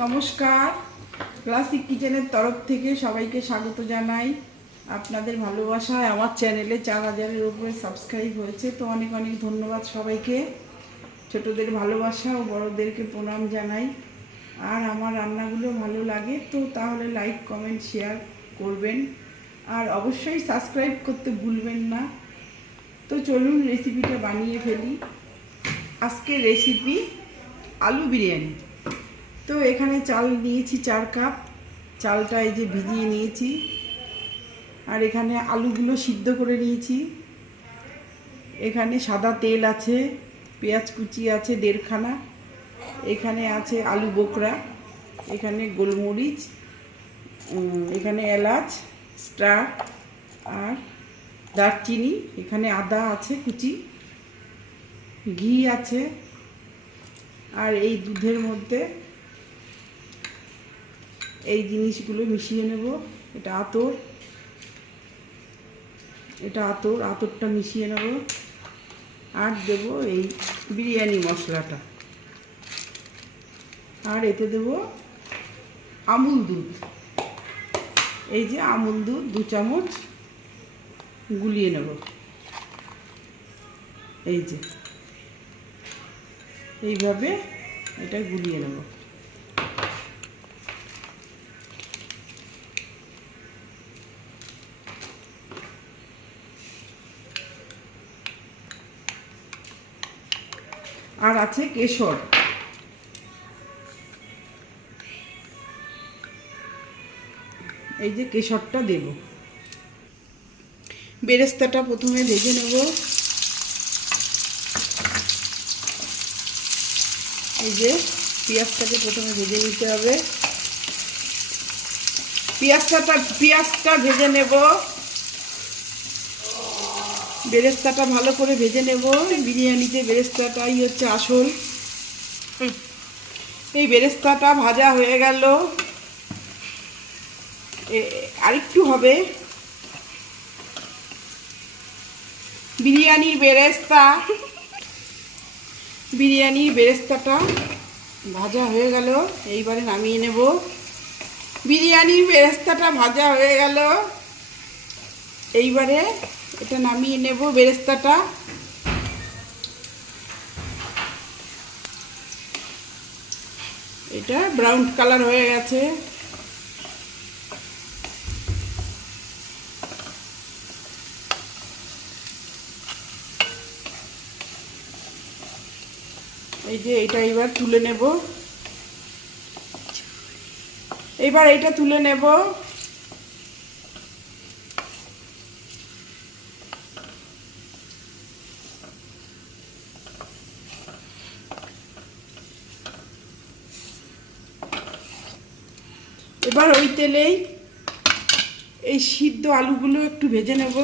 নমস্কার। ক্লাসিক কিচেনের তরফ থেকে সবাইকে স্বাগত জানাই। আপনাদের ভালোবাসায় আমার চ্যানেলে চার হাজারের উপরে সাবস্ক্রাইব হয়েছে, তো অনেক অনেক ধন্যবাদ সবাইকে। ছোটদের ভালোবাসা ও বড়দেরকে প্রণাম জানাই। আর আমার রান্নাগুলো ভালো লাগে, তো তাহলে লাইক কমেন্ট শেয়ার করবেন। আর অবশ্যই সাবস্ক্রাইব করতে ভুলবেন না। তো চলুন রেসিপিটা বানিয়ে ফেলি। আজকে রেসিপি আলু বিরিয়ানি। তো এখানে চাল নিয়েছি চার কাপ। চালটা এই যে ভিজিয়ে নিয়েছি। আর এখানে আলুগুলো সিদ্ধ করে নিয়েছি। এখানে সাদা তেল আছে, পেঁয়াজ কুচি আছে দেড়খানা। এখানে আছে আলু বোকরা, এখানে গোলমরিচ এখানে এলাচ, স্টার আর দারচিনি, এখানে আদা আছে, কুচি, ঘি আছে। আর এই দুধের মধ্যে এই জিনিসগুলো মিশিয়ে নেব। এটা আতর। এটা আতর, আতরটা মিশিয়ে নেব। আর দেব এই বিরিয়ানি মশলাটা। আর এতে দেব আমুল দুধ। এই যে আমুল দুধ দু চামচ গুলিয়ে নেব। এই যে। এইভাবে এটা গুলিয়ে নেব। আছে কেশর। এই যে কেশরটা দেব। বেরেস্তাটা প্রথমে ভেজে নেব। এই যে পেঁয়াজটাকে প্রথমে ভেজে নিতে হবে। পেঁয়াজটা পেঁয়াজটা ভেজে নেব। বেরেস্তাটা ভালো করে ভেজে নেব। বিরিয়ানিতে বেরেস্তাটাই হচ্ছে আসল। এই বেরেস্তাটা ভাজা হয়ে গেল। এ- আরেকটু হবে। বিরিয়ানির বেরেস্তা। বিরিয়ানির বেরেস্তাটা ভাজা হয়ে গেল। এইবারে নামিয়ে নেব। বিরিয়ানির বেরেস্তাটা ভাজা হয়ে গেল। এইবারে এটা নামিয়ে নেব বেরেস্তাটা। এটা ব্রাউন কালার হয়ে গেছে। এই যে এটা এবার তুলে নেব। এবার এটা তুলে নেব। এবার ওই তেলেই এই সিদ্ধ আলুগুলো একটু ভেজে নেব।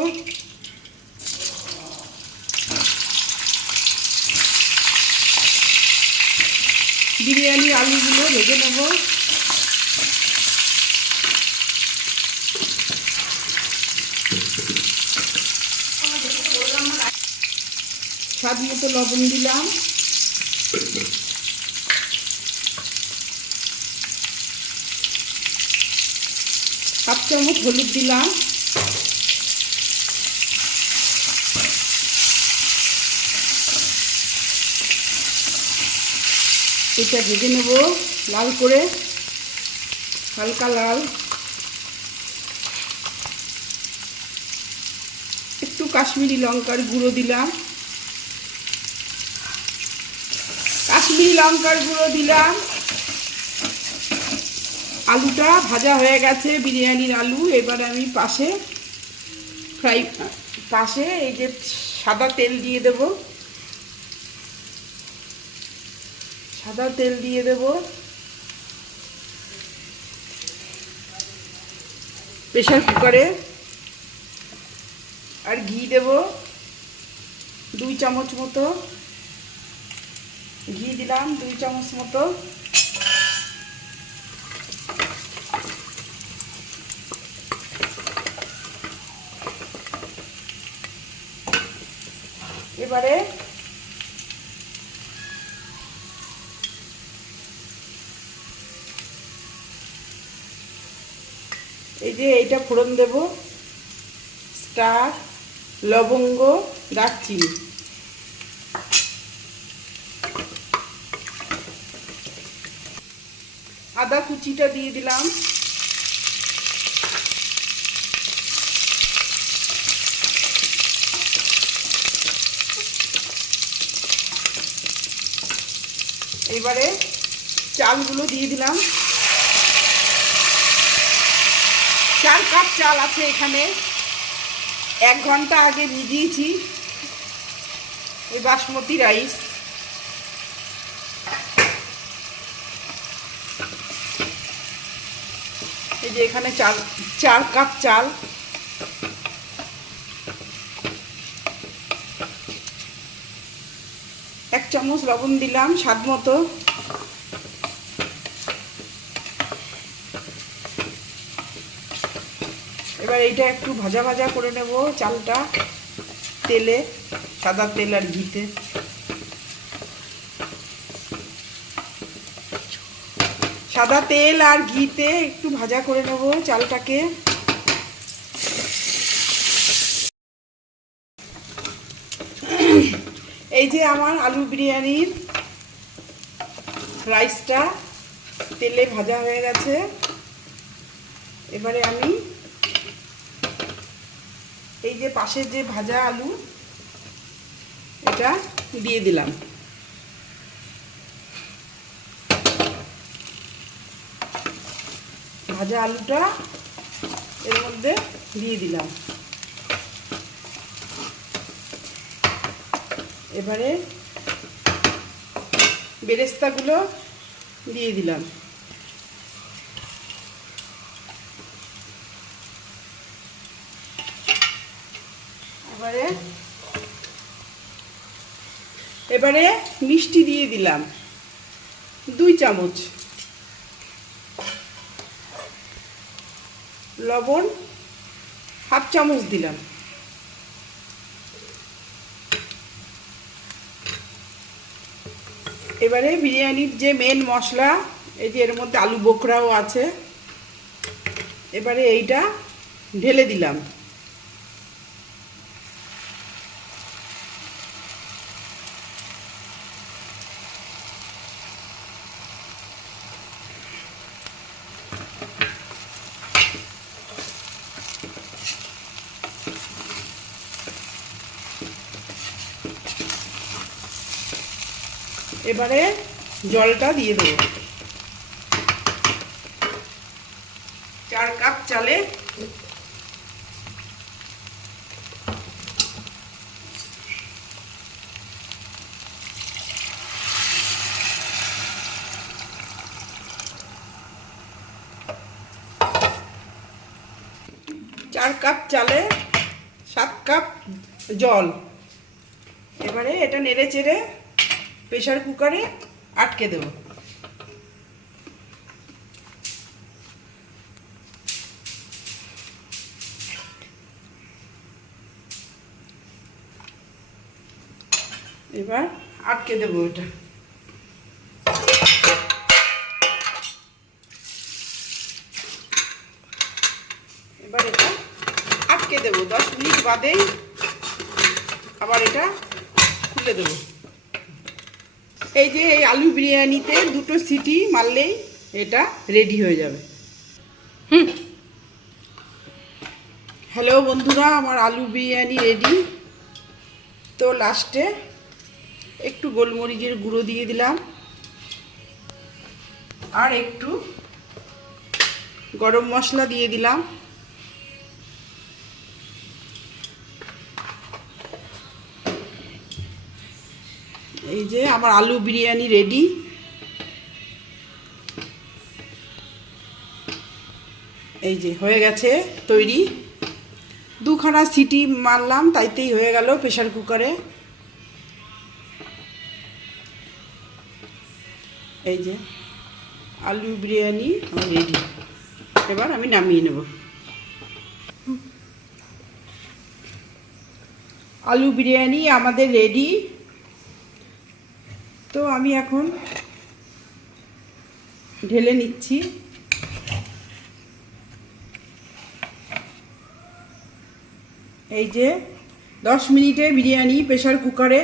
বিরিয়ানি আলুগুলো ভেজে নেব। স্বাদ মতো লবণ দিলাম। চামচ হলুদ দিলাম। এটা ভেজে নেব লাল করে। হালকা লাল। একটু কাশ্মীরি লঙ্কার গুঁড়ো দিলাম। কাশ্মীরি লঙ্কার গুঁড়ো দিলাম। আলুটা ভাজা হয়ে গেছে, বিরিয়ানির আলু। এবার আমি পাশে ফ্রাই, পাশে এই যে সাদা তেল দিয়ে দেব। সাদা তেল দিয়ে দেব। প্রেশার কুকারে আর ঘি দেব, দুই চামচ মতো। ঘি দিলাম, দুই চামচ মতো। পারে এই যে এইটা ফোড়ন দেব স্টার লবঙ্গ দারচিনি। আদা কুচিটা দিয়ে দিলাম। এবারে চালগুলো দিয়ে দিলাম। চার কাপ চাল আছে এখানে। এক ঘণ্টা আগে ভিজিয়েছি এই বাসমতি রাইস। এই যে এখানে চাল, চার কাপ চাল। এক চামচ লবণ দিলাম, স্বাদ মতো। এবার এইটা একটু ভাজা ভাজা করে নেব চালটা, তেলে, সাদা তেল আর ঘিতে। সাদা তেল আর ঘিতে একটু ভাজা করে নেব চালটাকে। এই যে আমার আলু বিরিয়ানির রাইসটা, তেলে ভাজা হয়ে গেছে। এবারে আমি এই যে পাশের যে ভাজা আলু, এটা দিয়ে দিলাম। ভাজা আলুটা এর মধ্যে দিয়ে দিলাম। এবারে বেরেস্তাগুলো দিয়ে দিলাম। এবারে এবারে মিষ্টি দিয়ে দিলাম দুই চামচ লবণ হাফ চামচ দিলাম। এবারে বিরিয়ানির যে মেন মশলা, এই যে এর মধ্যে আলু বোকরাও আছে, এবারে এইটা ঢেলে দিলাম। এবারে জলটা দিয়ে দেবো। চার কাপ চালে চার কাপ চালে সাত কাপ জল। এবারে এটা নেড়ে চেড়ে প্রেশার কুকারে আটকে দেব। এবার আটকে দেব এটা। এবার এটা আটকে দেবো। দশ মিনিট বাদেই আবার এটা খুলে দেবো। এই যে এই আলু বিরিয়ানিতে দুটো সিটি মারলেই এটা রেডি হয়ে যাবে। হ্যালো বন্ধুরা, আমার আলু বিরিয়ানি রেডি। তো লাস্টে একটু গোলমরিচের গুঁড়ো দিয়ে দিলাম। আর একটু গরম মশলা দিয়ে দিলাম। এই যে আমার আলু বিরিয়ানি রেডি এই যে, হয়ে গেছে তৈরি। দুখানা সিটি মারলাম, তাইতেই হয়ে গেল প্রেশার কুকারে এই যে, আলু বিরিয়ানি আমার রেডি এবার আমি নামিয়ে নেব। আলু বিরিয়ানি আমাদের রেডি তো আমি এখন ঢেলে নিচ্ছি। এই যে দশ মিনিটে বিরিয়ানি প্রেশার কুকারে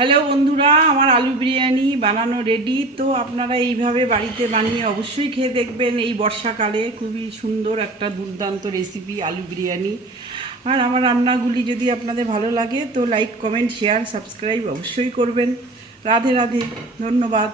হ্যালো বন্ধুরা, আমার আলু বিরিয়ানি বানানো রেডি তো আপনারা এইভাবে বাড়িতে বানিয়ে অবশ্যই খেয়ে দেখবেন এই বর্ষাকালে। খুবই সুন্দর একটা দুর্দান্ত রেসিপি আলু বিরিয়ানি। আর আমার রান্নাগুলি যদি আপনাদের ভালো লাগে, তো লাইক কমেন্ট শেয়ার সাবস্ক্রাইব অবশ্যই করবেন। রাধে রাধে, ধন্যবাদ।